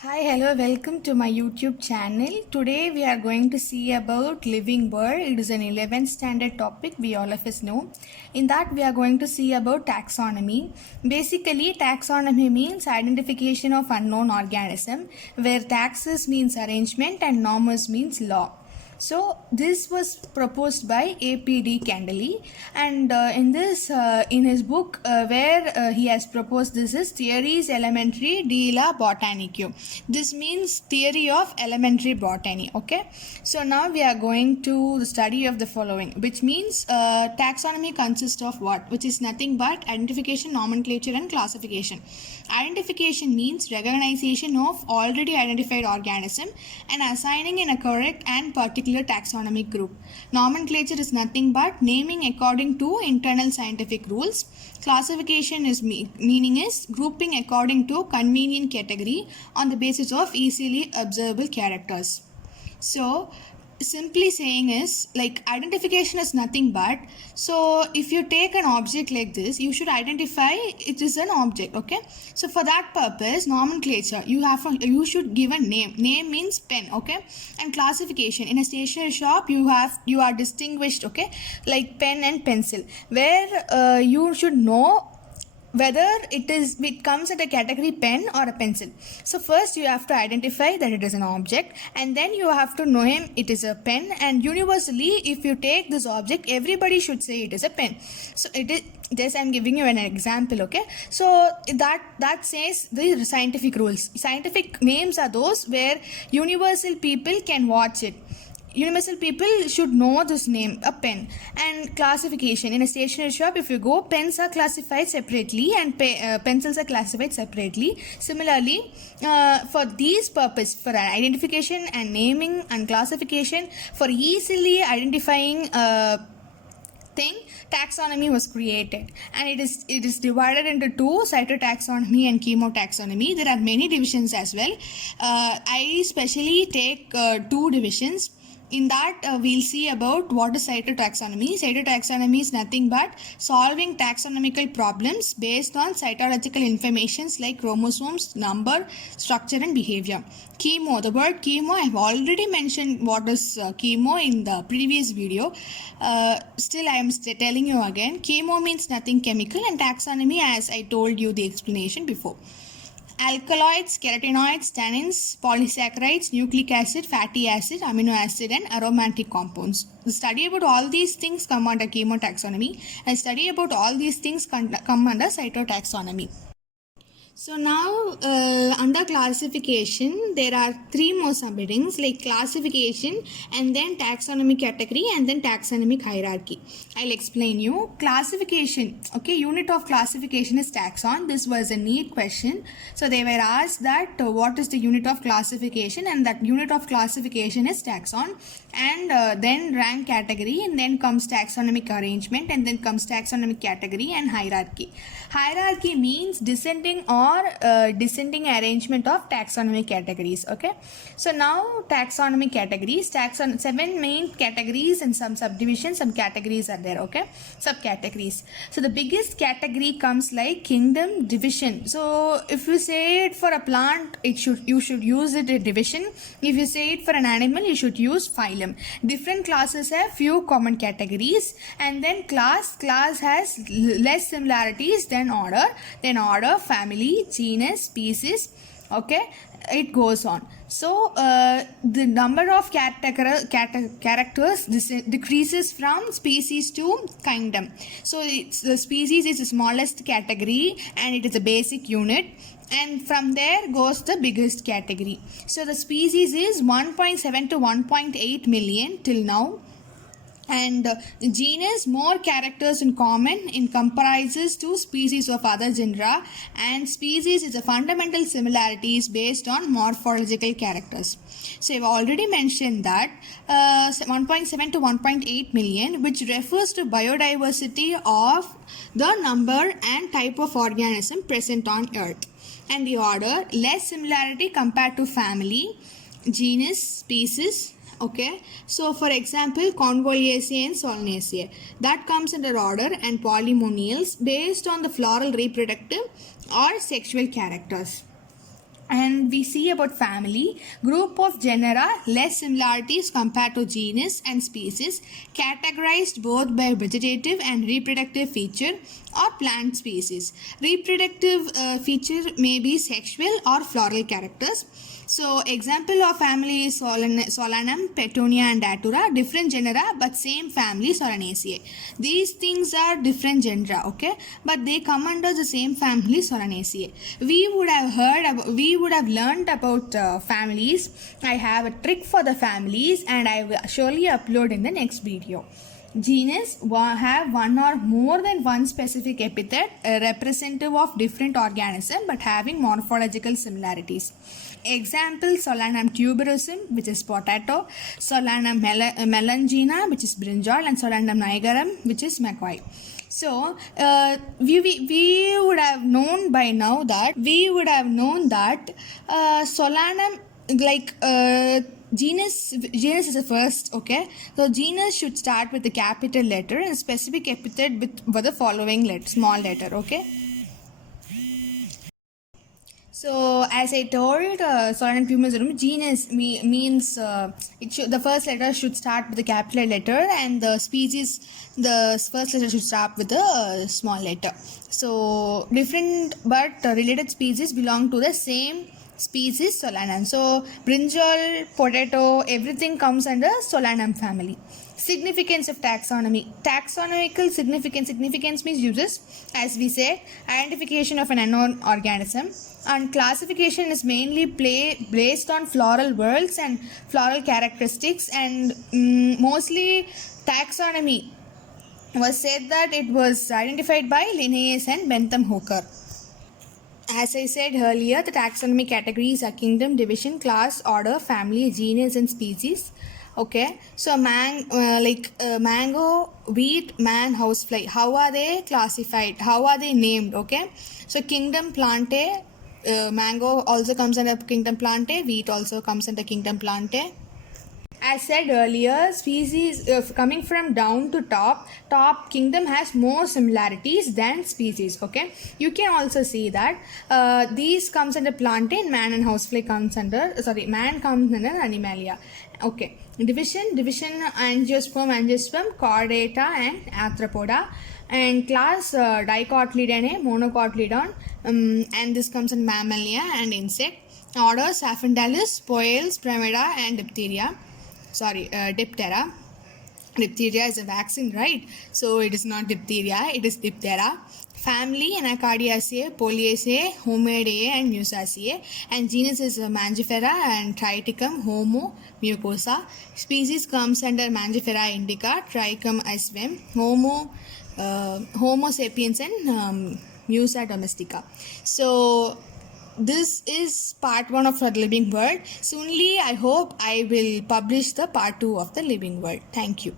Hi, hello, welcome to my YouTube channel. Today we are going to see about living bird. It is an 11th standard topic we all of us know. In that we are going to see about taxonomy. Basically, taxonomy means identification of unknown organism, where taxus means arrangement and normus means law. So this was proposed by A.P.D. Candeli, and in his book where he has proposed this is Theories Elementary de la Botanique. This means theory of elementary botany. Okay, so now we are going to the study of the following, which means taxonomy consists of what? Which is nothing but identification, nomenclature, and classification. Identification means recognition of already identified organism and assigning in a correct and particular taxonomic group. Nomenclature is nothing but naming according to internal scientific rules. Classification is meaning is grouping according to convenient category on the basis of easily observable characters. So simply saying is like identification is nothing but, so if you take an object like this, you should identify it is an object. Okay, so for that purpose, nomenclature, you should give a name. Name means pen. Okay, and classification, in a stationery shop you are distinguished, okay, like pen and pencil, where you should know whether it comes at a category pen or a pencil. So first you have to identify that it is an object, and then you have to know him it is a pen, and universally if you take this object, everybody should say it is a pen. So it is just, I'm giving you an example. Okay, so that says the scientific rules. Scientific names are those where universal people can watch it. Universal people should know this name, a pen. And classification, in a stationery shop, if you go, pens are classified separately and pencils are classified separately. Similarly, for these purpose, for identification and naming and classification, for easily identifying thing, taxonomy was created, and it is divided into two: cytotaxonomy and chemotaxonomy. There are many divisions as well. I specially take two divisions. In that we'll see about what is cytotaxonomy. Cytotaxonomy is nothing but solving taxonomical problems based on cytological informations like chromosomes, number, structure, and behavior. Chemo, the word chemo, I have already mentioned what is chemo in the previous video. Still I am telling you again. Chemo means nothing chemical, and taxonomy, as I told you the explanation before. Alkaloids, carotenoids, tannins, polysaccharides, nucleic acid, fatty acid, amino acid, and aromatic compounds. The study about all these things come under chemotaxonomy, and study about all these things come under cytotaxonomy. So now under classification, there are three more subheadings like classification, and then taxonomic category, and then taxonomic hierarchy. I'll explain you. Classification, okay, unit of classification is taxon. This was a neat question. So they were asked that what is the unit of classification, and that unit of classification is taxon, and then rank category, and then comes taxonomic arrangement, and then comes taxonomic category and hierarchy. Hierarchy means descending or descending arrangement of taxonomic categories. Okay, so now taxonomic categories, seven main categories and some subdivisions, some categories are there. Okay, subcategories. So the biggest category comes like kingdom, division. So if you say it for a plant, you should use it a division. If you say it for an animal, you should use phylum. Different classes have few common categories, and then class has less similarities than order, family, genus, species. Okay, it goes on. So the number of characters decreases from species to kingdom. So the species is the smallest category, and it is a basic unit, and from there goes the biggest category. So the species is 1.7 to 1.8 million till now, and genus, more characters in common, in comprises two species of other genera, and species is a fundamental similarities based on morphological characters. So I've already mentioned that 1.7 to 1.8 million, which refers to biodiversity of the number and type of organism present on earth. And the order, less similarity compared to family, genus, species. Okay, so for example, Convolvulaceae and Solanaceae, that comes under order, and Polymonials based on the floral reproductive or sexual characters. And we see about family, group of genera, less similarities compared to genus and species, categorized both by vegetative and reproductive feature or plant species. Reproductive feature may be sexual or floral characters. So example of family is Solanum, Petunia and Datura, different genera but same family Solanaceae. These things are different genera, okay, but they come under the same family Solanaceae. We would have learned about families. I have a trick for the families and I will surely upload in the next video. Genus have one or more than one specific epithet representative of different organism but having morphological similarities. Example, Solanum tuberosum, which is potato, Solanum melangina, which is brinjal, and Solanum nigerum, which is macoy. So we would have known by now that Solanum, like genus is the first, okay, so genus should start with the capital letter and specific epithet with the following letter, small letter, okay. So as I told, Solanum tuberosum, genus means the first letter should start with the capital letter, and the species, the first letter should start with a small letter. So different but related species belong to the same species Solanum. So brinjal, potato, everything comes under Solanum family. Significance of taxonomy. Taxonomical significance means uses, as we said, identification of an unknown organism, and classification is mainly based on floral worlds and floral characteristics, and mostly taxonomy was said that it was identified by Linnaeus and Bentham Hooker. As I said earlier, the taxonomy categories are kingdom, division, class, order, family, genus, and species. Okay, so mango, wheat, man, housefly. How are they classified? How are they named? Okay, so kingdom Plantae, mango also comes under kingdom Plantae. Wheat also comes under kingdom Plantae. As said earlier, species coming from down to top kingdom has more similarities than species, okay. You can also see that these comes under plantain, man and housefly comes under, man comes under animalia, okay. Division, angiosperm, chordata and arthropoda, and class dicotyledone, monocotyledon, and this comes in mammalia and insect. Order Saphendalis, Poales, Primata and Diphtheria. Diphthera. Diphtheria is a vaccine, right? So it is not diphtheria, it is diphthera. Family Anacardiaceae, Polyaceae, Homeidae and Musaceae, and genus is Mangifera and Triticum, Homo, Mucosa. Species comes under Mangifera indica, Trichum isvem, Homo sapiens and Musa domestica. So this is part 1 of the living world. Soonly I hope I will publish the part 2 of the living world. Thank you.